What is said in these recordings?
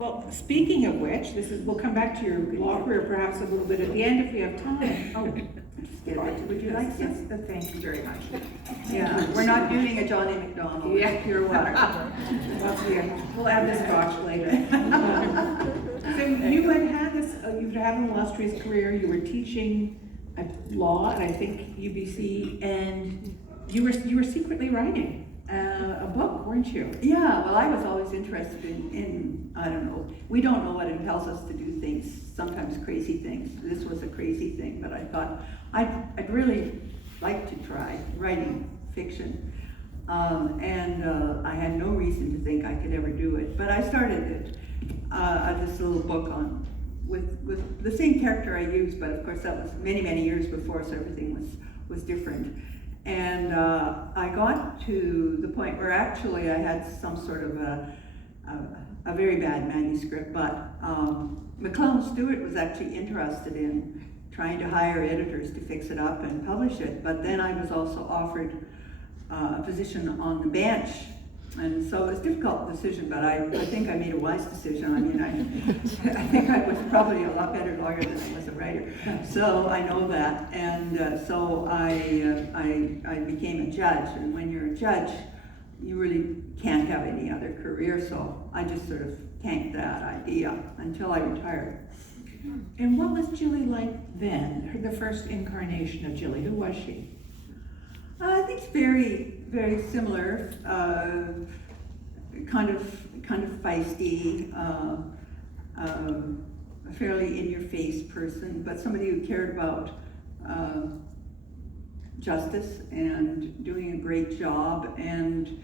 Well, speaking of which, we'll come back to your law career perhaps a little bit at the end if we have time. Oh, Would you like yes, some? thank you very much. Yeah, we're not doing a Johnny McDonald, Yeah. it's pure water. We'll add the scotch later. So you had this, you had an illustrious career, you were teaching law at, I think, UBC, and you were secretly writing a book, weren't you? Yeah, well, I was always interested I don't know, we don't know what impels us to do things, sometimes crazy things. This was a crazy thing, but I thought I'd really like to try writing fiction. I had no reason to think I could ever do it, but I started it, this little book with the same character I used, but of course that was many, many years before, so everything was different. And I got to the point where actually I had some sort of a very bad manuscript, but McClellan Stewart was actually interested in trying to hire editors to fix it up and publish it, but then I was also offered a position on the bench. And so it was a difficult decision, but I think I made a wise decision. I mean, I think I was probably a lot better lawyer than I was a writer. So I know that. And so I became a judge. And when you're a judge, you really can't have any other career. So I just sort of tanked that idea until I retired. And what was Jilly like then? The first incarnation of Jilly, who was she? I think it's very, very similar. Kind of feisty, a fairly in-your-face person, but somebody who cared about justice and doing a great job, and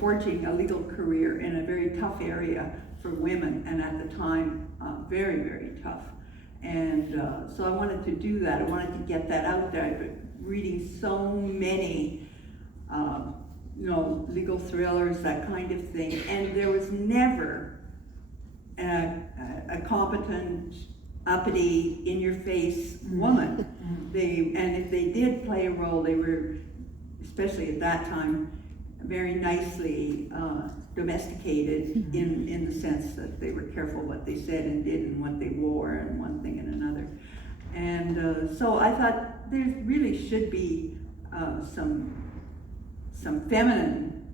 forging a legal career in a very tough area for women, and at the time, very, very tough. And so I wanted to do that. I wanted to get that out there. I've been reading so many, legal thrillers, that kind of thing. And there was never a competent, uppity, in-your-face woman. And if they did play a role, they were, especially at that time, very nicely domesticated in the sense that they were careful what they said and did and what they wore and one thing and another. And so I thought there really should be some feminine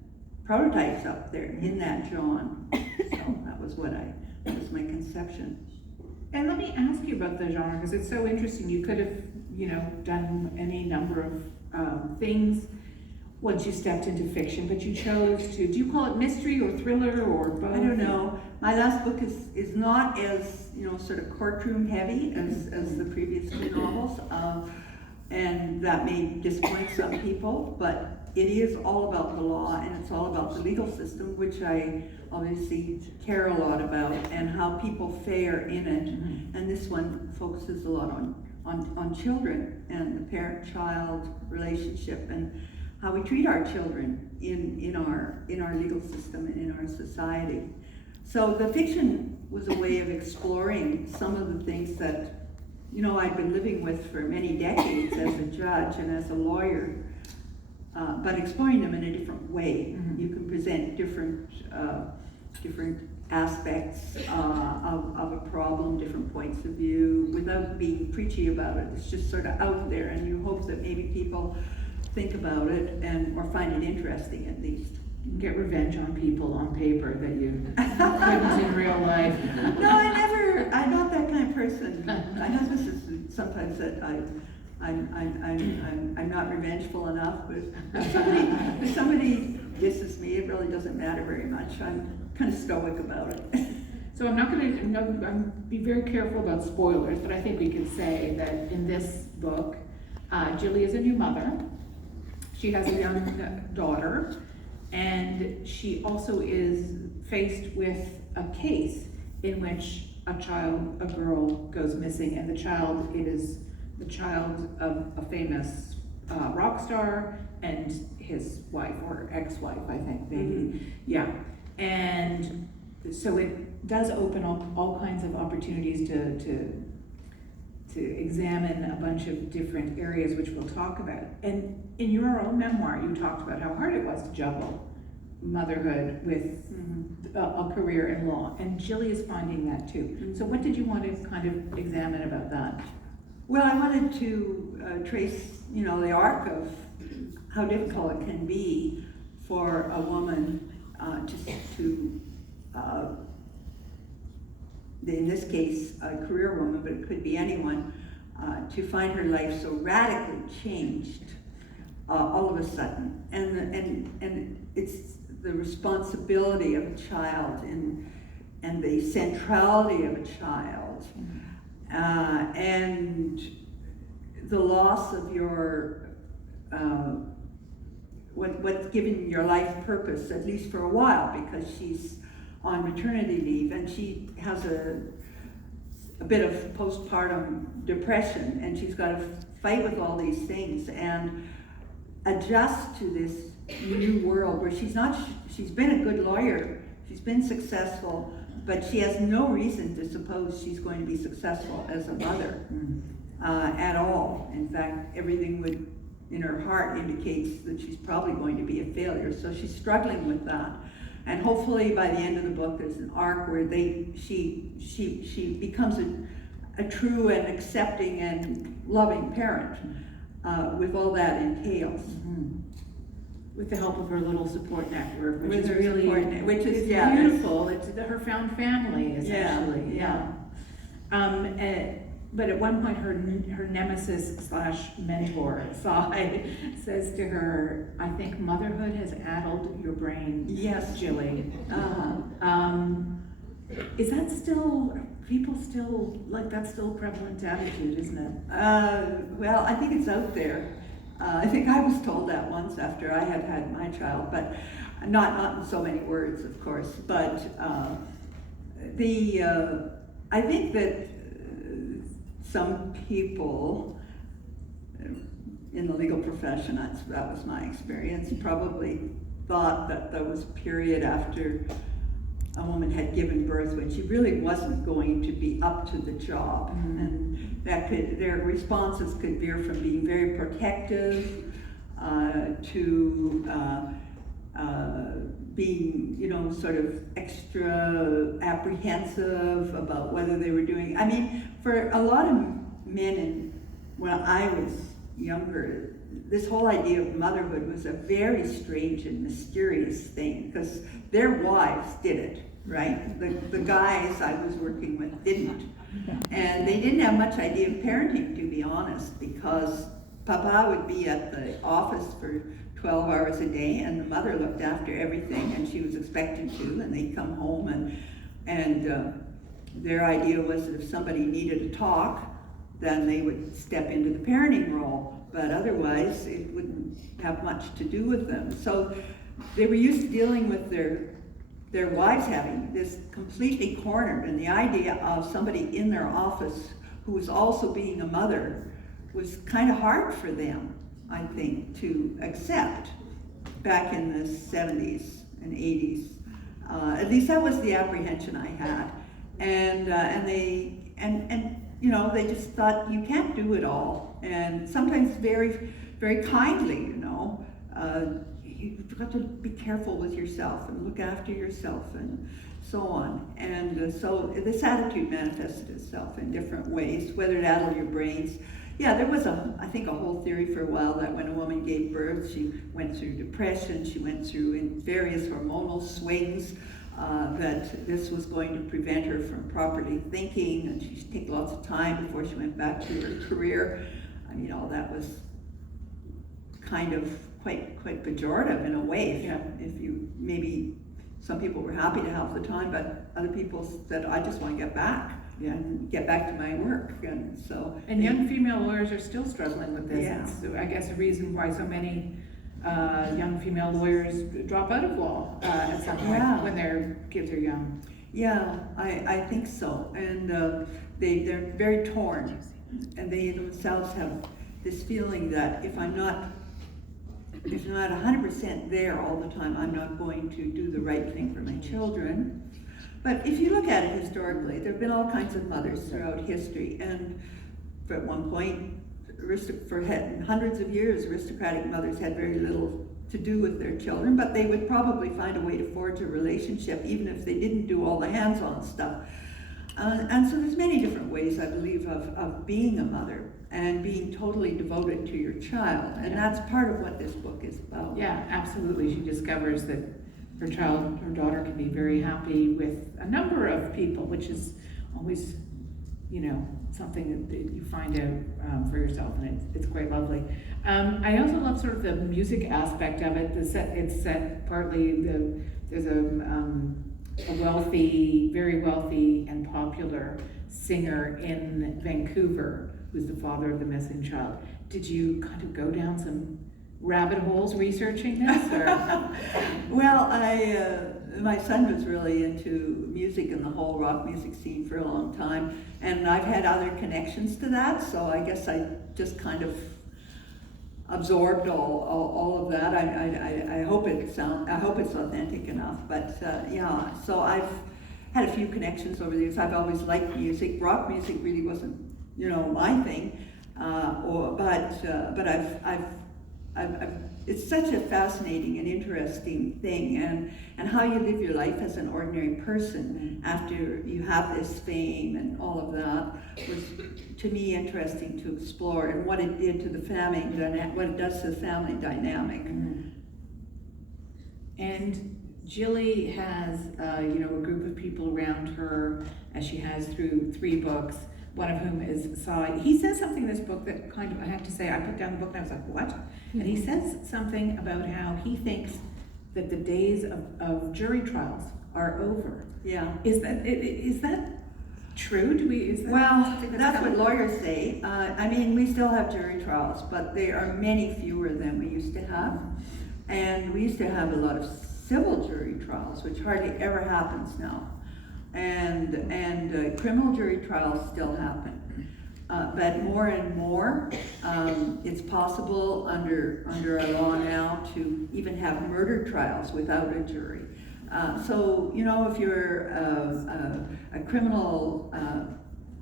prototypes up there in that genre. So that was my conception. And let me ask you about the genre, because it's so interesting. You could have, done any number of things once you stepped into fiction, but you chose to, do you call it mystery or thriller or both? I don't know. My last book is not as, sort of courtroom heavy as the previous two novels, and that may disappoint some people, but it is all about the law, and it's all about the legal system, which I obviously care a lot about, and how people fare in it. And this one focuses a lot on children and the parent-child relationship, and how we treat our children in our legal system and in our society. So the fiction was a way of exploring some of the things that I'd been living with for many decades as a judge and as a lawyer, but exploring them in a different way. You can present different aspects of a problem, different points of view, without being preachy about it. It's just sort of out there, and you hope that maybe people think about it or find it interesting at least. Get revenge on people on paper that you couldn't in real life. No, I'm not that kind of person. I know this is sometimes that I'm not revengeful enough, but if somebody disses me, it really doesn't matter very much. I'm kind of stoic about it. So I'm be very careful about spoilers, but I think we could say that in this book, Jilly is a new mother. She has a young daughter, and she also is faced with a case in which a girl goes missing, and the child is the child of a famous rock star and his wife, or ex-wife, I think, maybe. Yeah. And so it does open up all kinds of opportunities to examine a bunch of different areas, which we'll talk about. And in your own memoir, you talked about how hard it was to juggle motherhood with a career in law, and Jilly is finding that too. So what did you want to kind of examine about that? Well, I wanted to trace, the arc of how difficult it can be for a woman in this case, a career woman, but it could be anyone, to find her life so radically changed all of a sudden. And it's the responsibility of a child and the centrality of a child, and the loss of your what's given your life purpose, at least for a while, because she's on maternity leave and she has a bit of postpartum depression, and she's got to fight with all these things and adjust to this new world where she's been a good lawyer, she's been successful, but she has no reason to suppose she's going to be successful as a mother at all. In fact, everything in her heart indicates that she's probably going to be a failure. So she's struggling with that. And hopefully by the end of the book, there's an arc where she becomes a true and accepting and loving parent with all that entails. With the help of her little support network, which With is her really support which is beautiful. It's her found family, essentially. Yeah. But at one point, her nemesis / mentor, Sai, says to her, "I think motherhood has addled your brain." Yes. Jilly. Is that still, people still, like, that's still a prevalent attitude, isn't it? Well, I think it's out there. I think I was told that once after I had my child, but not in so many words, of course. But I think that some people in the legal profession, that was my experience, probably thought that there was a period after a woman had given birth when she really wasn't going to be up to the job, and their responses could veer from being very protective to being, sort of extra apprehensive about whether they were doing. I mean, for a lot of men, when I was younger, this whole idea of motherhood was a very strange and mysterious thing, because their wives did it, right? The guys I was working with didn't. And they didn't have much idea of parenting, to be honest, because Papa would be at the office for 12 hours a day, and the mother looked after everything, and she was expected to, and they'd come home, and their idea was that if somebody needed to talk, then they would step into the parenting role, but otherwise it wouldn't have much to do with them. So they were used to dealing with their wives having this completely cornered, and the idea of somebody in their office who was also being a mother was kind of hard for them, I think, to accept back in the 70s and 80s. At least that was the apprehension I had. And they just thought, you can't do it all. And sometimes very, very kindly, you've got to be careful with yourself and look after yourself and so on. And so this attitude manifested itself in different ways, whether it addled your brains. Yeah, there was I think a whole theory for a while that when a woman gave birth, she went through depression, she went through in various hormonal swings, that this was going to prevent her from properly thinking, and she'd take lots of time before she went back to her career. I mean, all that was kind of quite pejorative in a way. If you maybe some people were happy to have the time, but other people said, I just want to get back and get back to my work. And so young female lawyers are still struggling with this. Yeah. It's, I guess, a reason why so many young female lawyers drop out of law at some point when their kids are young. Yeah, I think so. And they're very torn, and they themselves have this feeling that if I'm not 100% there all the time, I'm not going to do the right thing for my children. But if you look at it historically, there have been all kinds of mothers throughout history, and at one point, for hundreds of years, aristocratic mothers had very little to do with their children, but they would probably find a way to forge a relationship even if they didn't do all the hands-on stuff. And so there's many different ways, I believe, of being a mother and being totally devoted to your child. And that's part of what this book is about. Yeah, absolutely. She discovers that her daughter can be very happy with a number of people, which is always, something that you find out for yourself, and it's quite lovely. I also love sort of the music aspect of it. It's set partly, there's a wealthy, very wealthy and popular singer in Vancouver who's the father of the missing child. Did you kind of go down some rabbit holes researching this? Or? Well, my son was really into music and the whole rock music scene for a long time, and I've had other connections to that, so I guess I just kind of absorbed all of that. I hope it's authentic enough, but yeah. So I've had a few connections over the years. I've always liked music. Rock music really wasn't, my thing, but I've it's such a fascinating and interesting thing, and how you live your life as an ordinary person after you have this fame and all of that was, to me, interesting to explore, and what it did to the family, what it does to the family dynamic. And Jilly has, a group of people around her, as she has through 3 books, one of whom is Cy. He says something in this book that kind of, I have to say, I put down the book and I was like, what? And he says something about how he thinks that the days of jury trials are over. Yeah. Is that true? Well, that's what lawyers say. I mean, we still have jury trials, but they are many fewer than we used to have. And we used to have a lot of civil jury trials, which hardly ever happens now. And criminal jury trials still happen. But more and more, it's possible under our law now to even have murder trials without a jury. So, if you're a criminal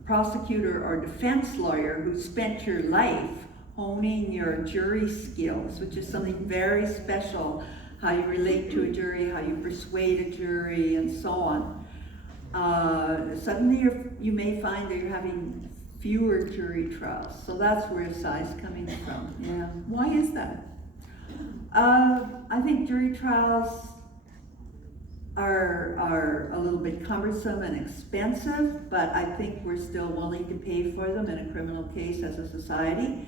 prosecutor or defense lawyer who spent your life honing your jury skills, which is something very special, how you relate to a jury, how you persuade a jury, and so on, suddenly you may find that you're having fewer jury trials. So that's where Cy's coming from. Yeah. Why is that? I think jury trials are a little bit cumbersome and expensive, but I think we're still willing to pay for them in a criminal case as a society.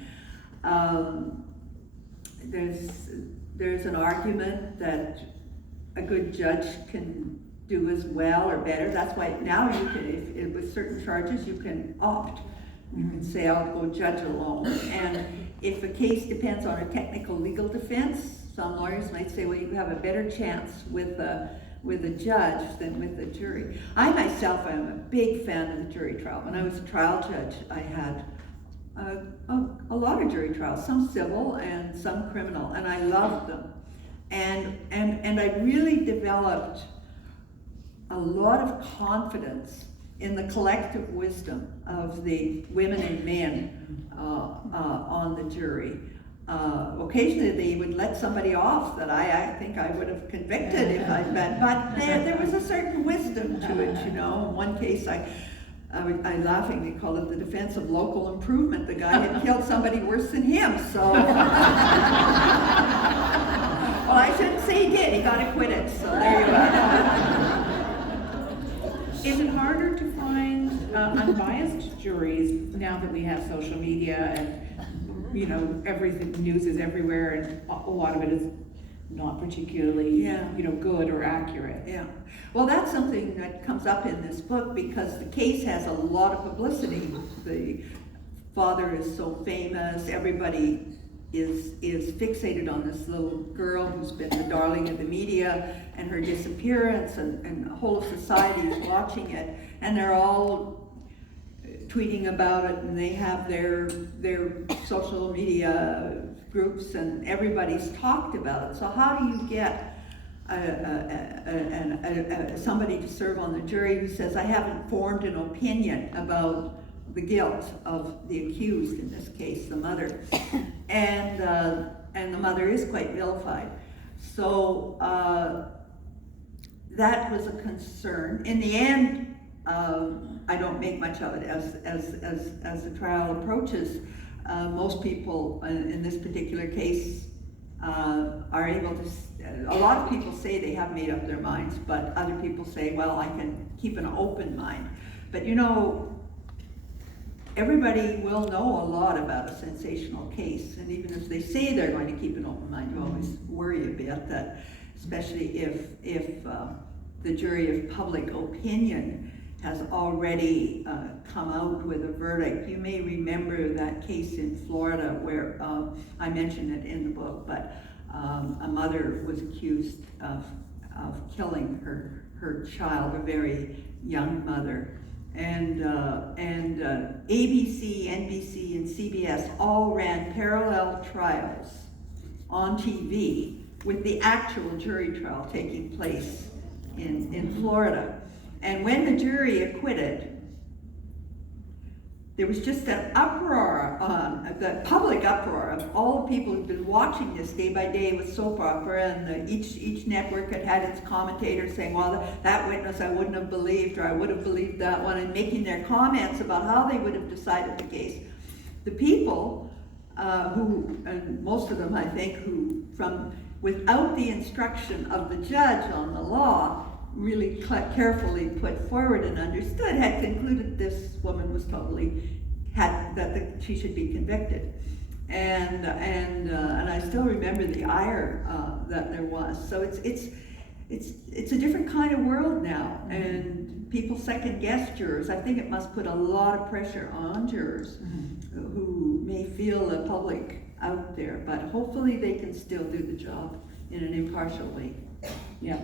There's an argument that a good judge can do as well or better. That's why now you can, if with certain charges, you can opt. You can say, I'll go judge alone. And if a case depends on a technical legal defense, some lawyers might say, well, you have a better chance with a judge than with a jury. I myself am a big fan of the jury trial. When I was a trial judge, I had a lot of jury trials, some civil and some criminal, and I loved them. And I really developed a lot of confidence in the collective wisdom of the women and men on the jury. Occasionally they would let somebody off that I think I would have convicted if I'd been, but there was a certain wisdom to it, In one case I laughingly call it the defense of local improvement. The guy had killed somebody worse than him, so. Well, I shouldn't say he did, he got acquitted, so there you are. Is it harder to find unbiased juries now that we have social media and, everything, news is everywhere, and a lot of it is not particularly, good or accurate? Yeah. Well, that's something that comes up in this book because the case has a lot of publicity. The father is so famous, everybody is fixated on this little girl who's been the darling of the media and her disappearance, and the whole society is watching it, and they're all tweeting about it, and they have their social media groups, and everybody's talked about it. So how do you get somebody to serve on the jury who says, I haven't formed an opinion about the guilt of the accused, in this case, the mother, and the mother is quite vilified. So that was a concern. In the end, I don't make much of it as the trial approaches. Most people in this particular case are able to, a lot of people say they have made up their minds, but other people say, well, I can keep an open mind. But you know, everybody will know a lot about a sensational case, and even if they say they're going to keep an open mind, you always worry a bit that, especially if the jury of public opinion has already come out with a verdict. You may remember that case in Florida where I mentioned it in the book, but a mother was accused of killing her child, a very young mother. And ABC, NBC, and CBS all ran parallel trials on TV with the actual jury trial taking place in Florida. And when the jury acquitted, there was just an uproar, the public uproar of all the people who've been watching this day by day with soap opera, and each network had its commentators saying, well, that witness I wouldn't have believed, or I would have believed that one, and making their comments about how they would have decided the case. The people who, and most of them I think, who without the instruction of the judge on the law, really carefully put forward and understood, had concluded this woman was that she should be convicted, and I still remember the ire that there was. So it's a different kind of world now, and people second guess jurors. I think it must put a lot of pressure on jurors who may feel the public out there, but hopefully they can still do the job in an impartial way. Yeah.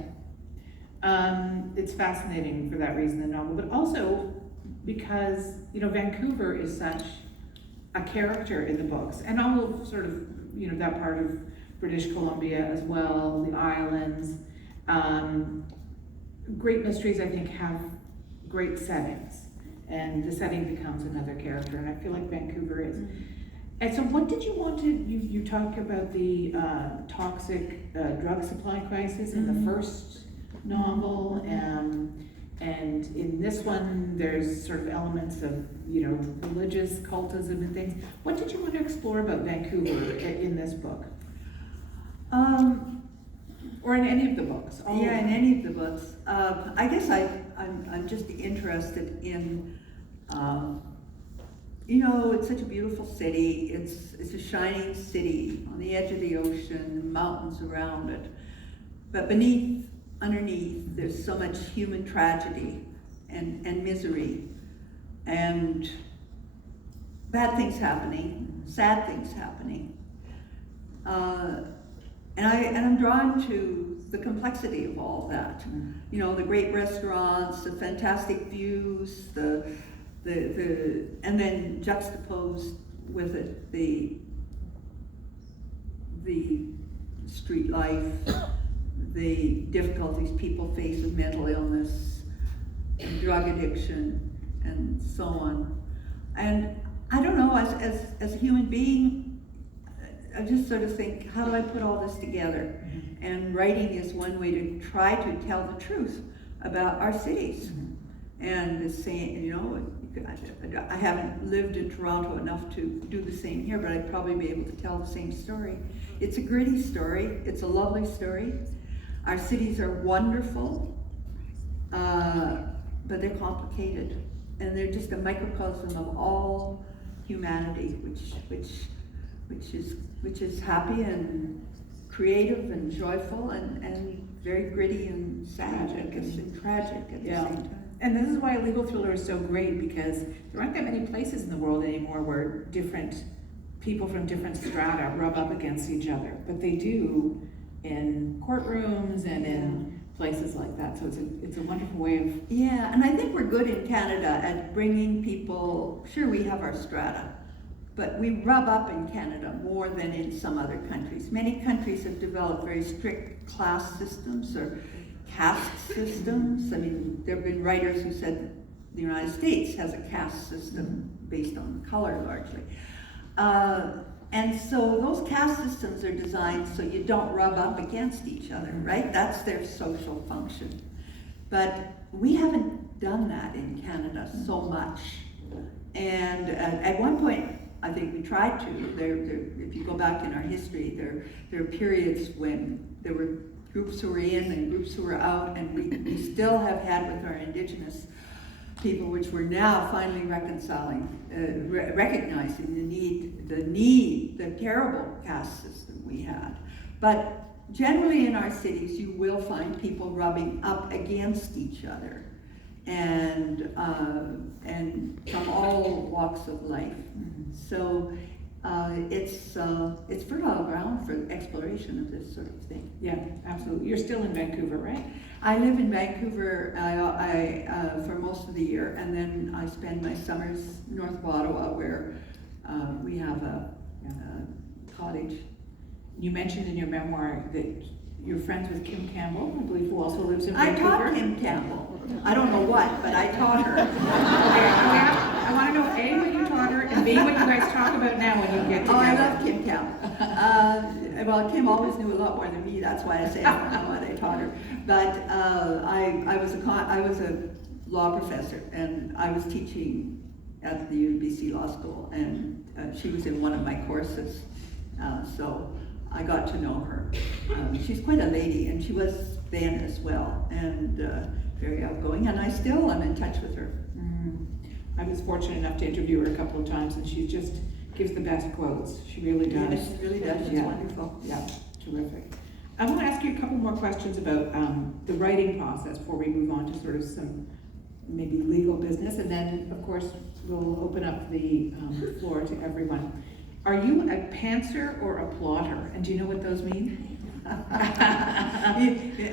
It's fascinating for that reason, the novel, but also because, you know, Vancouver is such a character in the books, and all of sort of, you know, that part of British Columbia as well, the islands. Great mysteries, I think, have great settings, and the setting becomes another character, and I feel like Vancouver is. And so what did you want to, you talk about the toxic drug supply crisis in the first novel, and in this one there's sort of elements of, you know, religious cultism and things. What did you want to explore about Vancouver in this book? Or in any of the books? In any of the books. I guess I'm just interested in, you know, it's such a beautiful city. It's a shining city on the edge of the ocean, mountains around it. But underneath, there's so much human tragedy and misery, and bad things happening, sad things happening. And I'm drawn to the complexity of all that. You know, the great restaurants, the fantastic views, and then juxtaposed with it, the street life, the difficulties people face with mental illness, and drug addiction, and so on. And I don't know, as a human being, I just sort of think, how do I put all this together? And writing is one way to try to tell the truth about our cities. And saying, you know, I haven't lived in Toronto enough to do the same here, but I'd probably be able to tell the same story. It's a gritty story. It's a lovely story. Our cities are wonderful, but they're complicated, and they're just a microcosm of all humanity, which is happy and creative and joyful and very gritty and sad, I guess, and tragic at the same time. And this is why a legal thriller is so great, because there aren't that many places in the world anymore where different people from different strata rub up against each other, but they do in courtrooms and in places like that. So it's a wonderful way of... Yeah, and I think we're good in Canada at bringing people, sure, we have our strata, but we rub up in Canada more than in some other countries. Many countries have developed very strict class systems or caste systems. I mean, there have been writers who said that the United States has a caste system based on color largely. And so those caste systems are designed so you don't rub up against each other, right? That's their social function. But we haven't done that in Canada so much. And at one point, I think we tried to. If you go back in our history, there are periods when there were groups who were in and groups who were out, and we still have had with our Indigenous people, which we're now finally reconciling, recognizing the terrible caste system we had. But generally in our cities, you will find people rubbing up against each other, and from all walks of life. So it's fertile ground for exploration of this sort of thing. Yeah, absolutely. You're still in Vancouver, right? I live in Vancouver for most of the year, and then I spend my summers north of Ottawa, where we have a cottage. You mentioned in your memoir that you're friends with Kim Campbell, I believe, who also lives in I Vancouver. taught Kim Campbell. I don't know what, but I taught her. I want to know A, what you taught her, and B, what you guys talk about now when you get together. Oh, I love Kim Campbell. Well, Kim always knew a lot more than me. That's why I say I don't know what I taught her. But I was a law professor, and I was teaching at the UBC Law School, and she was in one of my courses. So I got to know her. She's quite a lady, and she was then as well, and very outgoing, and I still am in touch with her. I was fortunate enough to interview her a couple of times, and she just gives the best quotes. She really does. Yeah, she really does. She's wonderful. Yeah, terrific. I want to ask you a couple more questions about the writing process before we move on to sort of some maybe legal business, and then, of course, we'll open up the floor to everyone. Are you a pantser or a plotter? And do you know what those mean?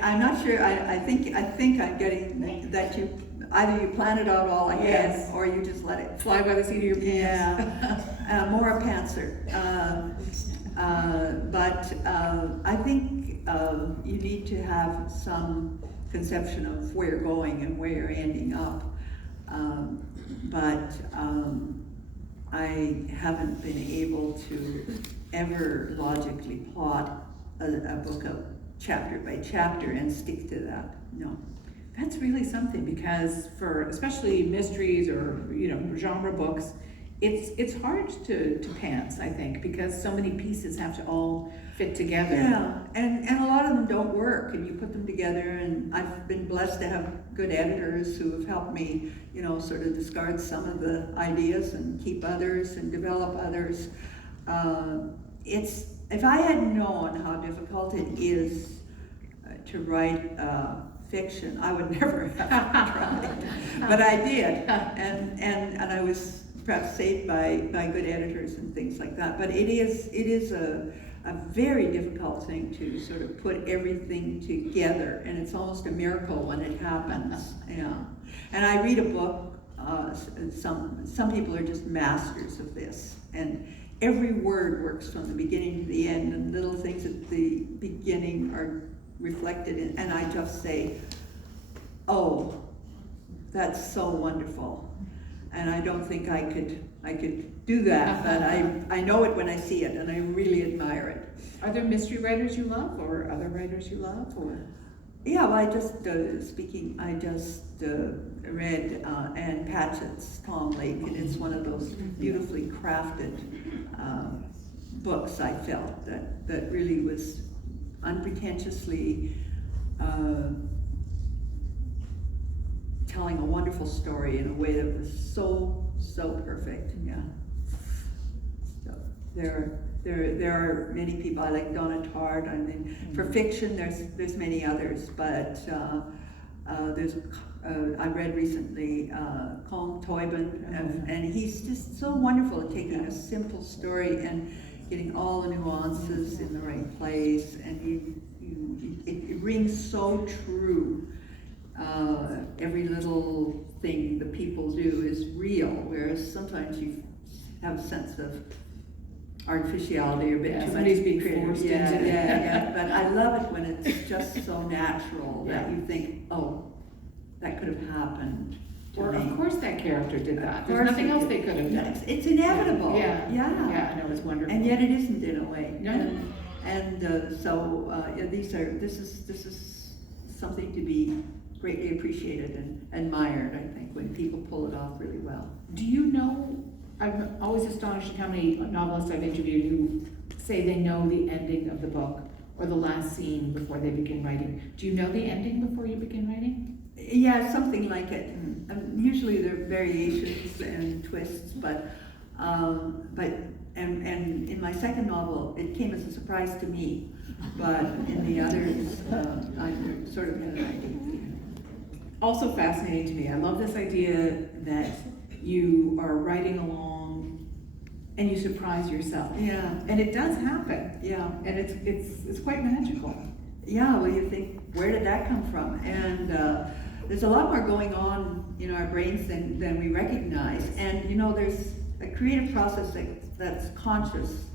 I'm not sure. I think I'm getting that you either you plan it out all ahead, Yes. or you just let it Fly by the seat of your pants. Yeah, more a pantser. But I think you need to have some conception of where you're going and where you're ending up. But I haven't been able to ever logically plot a book of chapter by chapter and stick to that. No. That's really something, because for especially mysteries or genre books, it's hard to pants, I think, because so many pieces have to all fit together. Yeah, and a lot of them don't work, and you put them together, and I've been blessed to have good editors who have helped me, sort of discard some of the ideas and keep others and develop others. If I had known how difficult it is to write fiction, I would never have tried, but I did, and I was perhaps saved by good editors and things like that. But it is a very difficult thing to sort of put everything together, and it's almost a miracle when it happens. Yeah, and I read a book. Some people are just masters of this, and every word works from the beginning to the end, and little things at the beginning are reflected in, and I just say, oh, that's so wonderful. And I don't think I could do that, but I know it when I see it, and I really admire it. Are there mystery writers you love, or other writers you love, or? Yeah, well, I just read Anne Patchett's Tom Lake, and it's one of those beautifully crafted books, I felt, that really was unpretentiously telling a wonderful story in a way that was so perfect. Yeah. So there are many people. I like Donna Tartt. I mean, for fiction, there's many others, but I read recently Colm Toibin, and he's just so wonderful at taking a simple story and getting all the nuances in the right place, and it rings so true. Every little thing the people do is real, whereas sometimes you have a sense of artificiality or a bit too much. Somebody's being forced into it. Yeah. But I love it when it's just so natural that you think, oh, that could have happened Or me. of course that character did that. Of There's course nothing it else did. they could have done. It's inevitable. Yeah, Yeah. yeah, and it was wonderful. And yet it isn't in a way. No. Yeah, this is something to be greatly appreciated and admired, I think, when people pull it off really well. Do you know, I'm always astonished at how many novelists I've interviewed who say they know the ending of the book or the last scene before they begin writing. Do you know the ending before you begin writing? Yeah, something like it. Usually there are variations and twists, but in my second novel, it came as a surprise to me. But in the others, I sort of had an idea. Also fascinating to me. I love this idea that you are writing along and you surprise yourself. Yeah, And it does happen. yeah. And it's quite magical. Yeah, well, you think, where did that come from? And there's a lot more going on in our brains than we recognize. And, you know, there's a creative process that's conscious.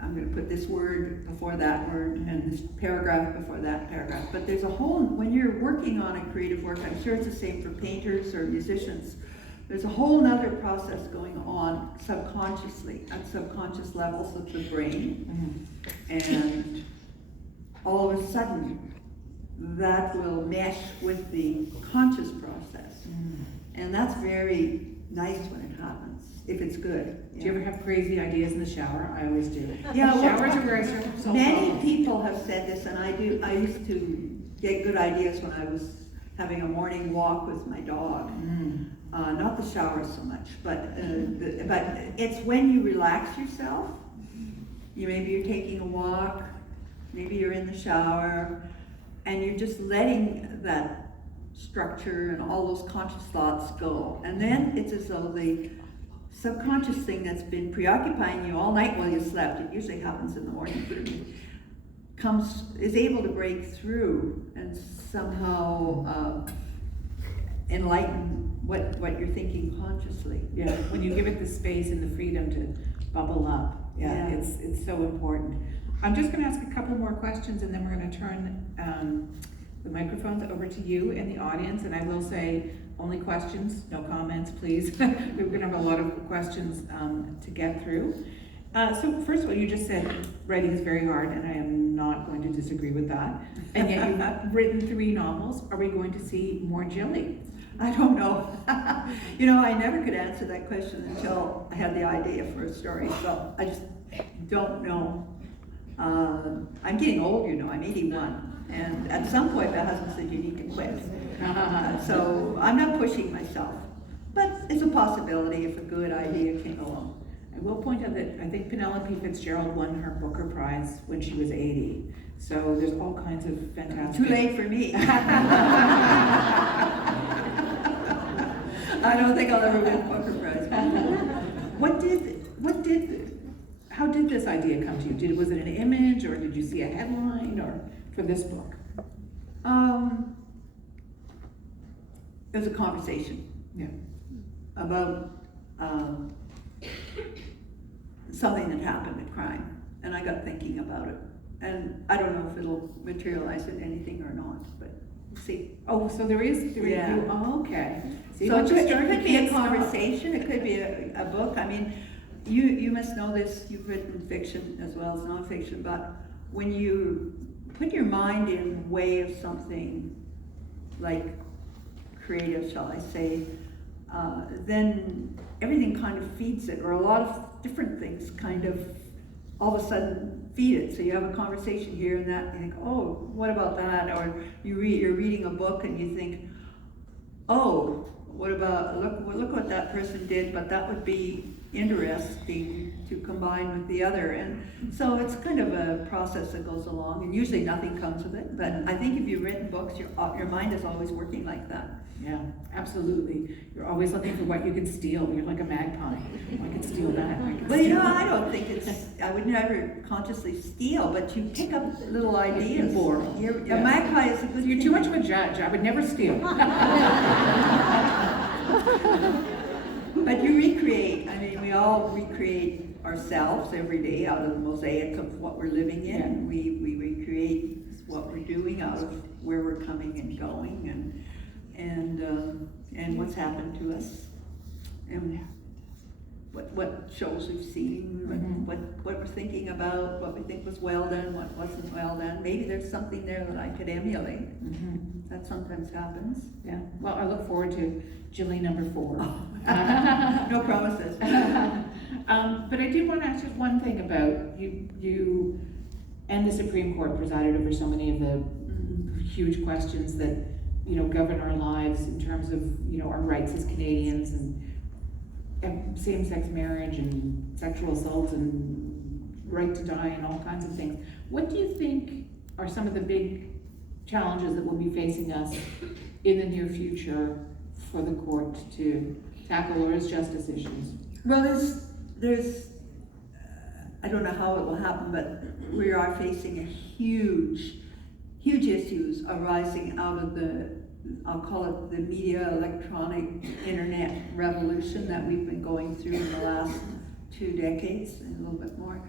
I'm going to put this word before that word and this paragraph before that paragraph. But there's a whole, when you're working on a creative work, I'm sure it's the same for painters or musicians, there's a whole nother process going on subconsciously, at subconscious levels of the brain. And all of a sudden, that will mesh with the conscious process. And that's very nice when it happens, if it's good. Do you ever have crazy ideas in the shower? I always do. Yeah, well, Showers are where I start to solve many problems. people have said this, and I do. I used to get good ideas when I was having a morning walk with my dog. Not the shower so much, but it's when you relax yourself. Maybe you're taking a walk, maybe you're in the shower, and you're just letting that structure and all those conscious thoughts go. And then it's as though the subconscious thing that's been preoccupying you all night while you slept, it usually happens in the morning for me, is able to break through and somehow enlighten what you're thinking consciously. Yeah, when you give it the space and the freedom to bubble up. Yeah, Yeah. it's so important. I'm just going to ask a couple more questions and then we're going to turn the microphones over to you and the audience. And I will say only questions, no comments, please. We're going to have a lot of questions to get through. So first of all, you just said writing is very hard, and I am not going to disagree with that. And yet you've written 3 novels. Are we going to see more Jilly? I don't know. You know, I never could answer that question until I had the idea for a story, so I just don't know. I'm getting old, you know, I'm 81, and at some point my husband said you need to quit. So I'm not pushing myself, but it's a possibility if a good idea came along. I will point out that I think Penelope Fitzgerald won her Booker Prize when she was 80. So there's all kinds of fantastic... Too late for me. I don't think I'll ever win Booker Prize. How did this idea come to you? Was it an image, or did you see a headline, or for this book? It was a conversation. Yeah. About something that happened, a crime, and I got thinking about it. And I don't know if it'll materialize in anything or not, but we'll see. Oh, so there is. Yeah. Oh, okay. See, So it once you could, start, it you could be a can't stop. conversation, it could be a book. I mean, you must know this, you've written fiction as well as nonfiction, but when you put your mind in way of something like creative, shall I say, then everything kind of feeds it, or a lot of different things kind of all of a sudden feed it. So you have a conversation here and that, and you think, oh, what about that? Or you're reading a book and you think, oh, what about, look what that person did, but that would be interesting to combine with the other. And so it's kind of a process that goes along, and usually nothing comes of it. But I think if you've written books, your mind is always working like that. Yeah, absolutely. You're always looking for what you can steal. You're like a magpie. I can steal that. I can Well, you steal know, that. I don't think I would never consciously steal, but you pick up little ideas. borrow. A Yeah. magpie is a good You're thing. too much of a judge. I would never steal. But you recreate, I mean, we all recreate ourselves every day out of the mosaic of what we're living in. Yeah. We recreate what we're doing out of where we're coming and going, and and what's happened to us, and what shows we've seen, what we're thinking about, what we think was well done, what wasn't well done. Maybe there's something there that I could emulate. That sometimes happens. Yeah, well, I look forward to Julie number 4. No promises. But I did want to ask just one thing about you and the Supreme Court presided over so many of the huge questions that, you know, govern our lives in terms of, you know, our rights as Canadians and same-sex marriage and sexual assault and right to die and all kinds of things. What do you think are some of the big challenges that will be facing us in the near future for the court to tackle, or as justice issues? Well, there's I don't know how it will happen, but we are facing a huge issues arising out of I'll call it the media, electronic, internet revolution that we've been going through in the last 2 decades and a little bit more.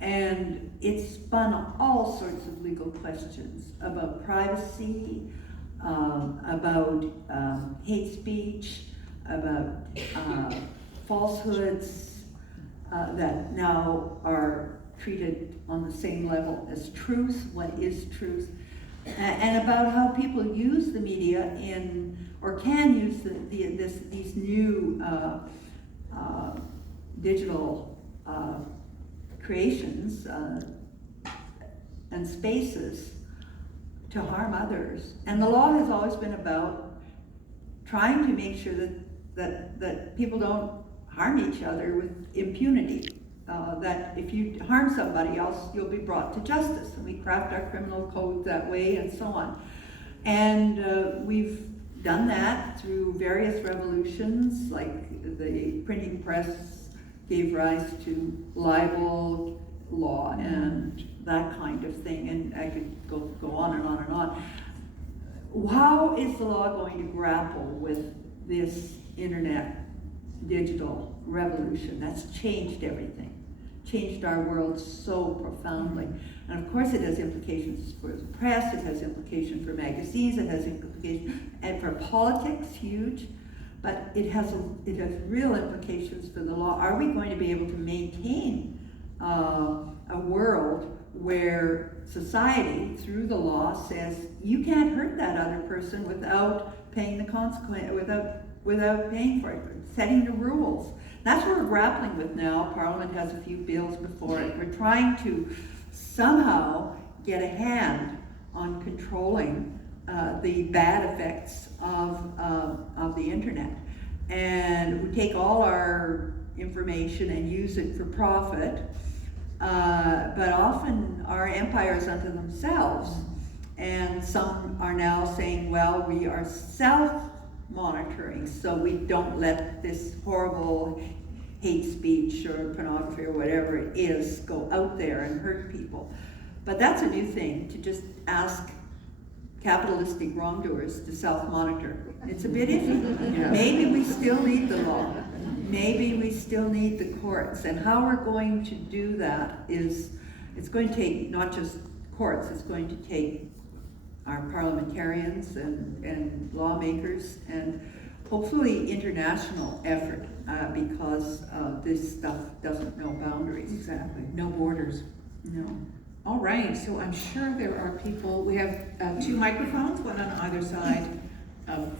And it's spun all sorts of legal questions about privacy, about hate speech, about falsehoods that now are treated on the same level as truth. What is truth? And about how people use the media or can use these new digital creations and spaces to harm others. And the law has always been about trying to make sure that people don't harm each other with impunity. That if you harm somebody else, you'll be brought to justice. And we craft our criminal code that way and so on. And we've done that through various revolutions, like the printing press gave rise to libel law and that kind of thing. And I could go on and on and on. How is the law going to grapple with this internet digital revolution that's changed everything? Changed our world so profoundly. And of course it has implications for the press, it has implications for magazines, it has implications, and for politics, huge, but it has real implications for the law. Are we going to be able to maintain a world where society, through the law, says you can't hurt that other person without paying the consequence, without paying for it, setting the rules? That's what we're grappling with now. Parliament has a few bills before it. We're trying to somehow get a hand on controlling the bad effects of the internet. And we take all our information and use it for profit, but often our empires unto themselves. And some are now saying, well, we are self-monitoring, so we don't let this horrible hate speech or pornography or whatever it is go out there and hurt people. But that's a new thing, to just ask capitalistic wrongdoers to self-monitor. It's a bit iffy. Yeah. Maybe we still need the law. Maybe we still need the courts. And how we're going to do that is, it's going to take not just courts, it's going to take our parliamentarians and lawmakers and hopefully international effort, because this stuff doesn't know boundaries. Exactly, no borders. No. All right, so I'm sure there are people, we have 2 microphones, one on either side of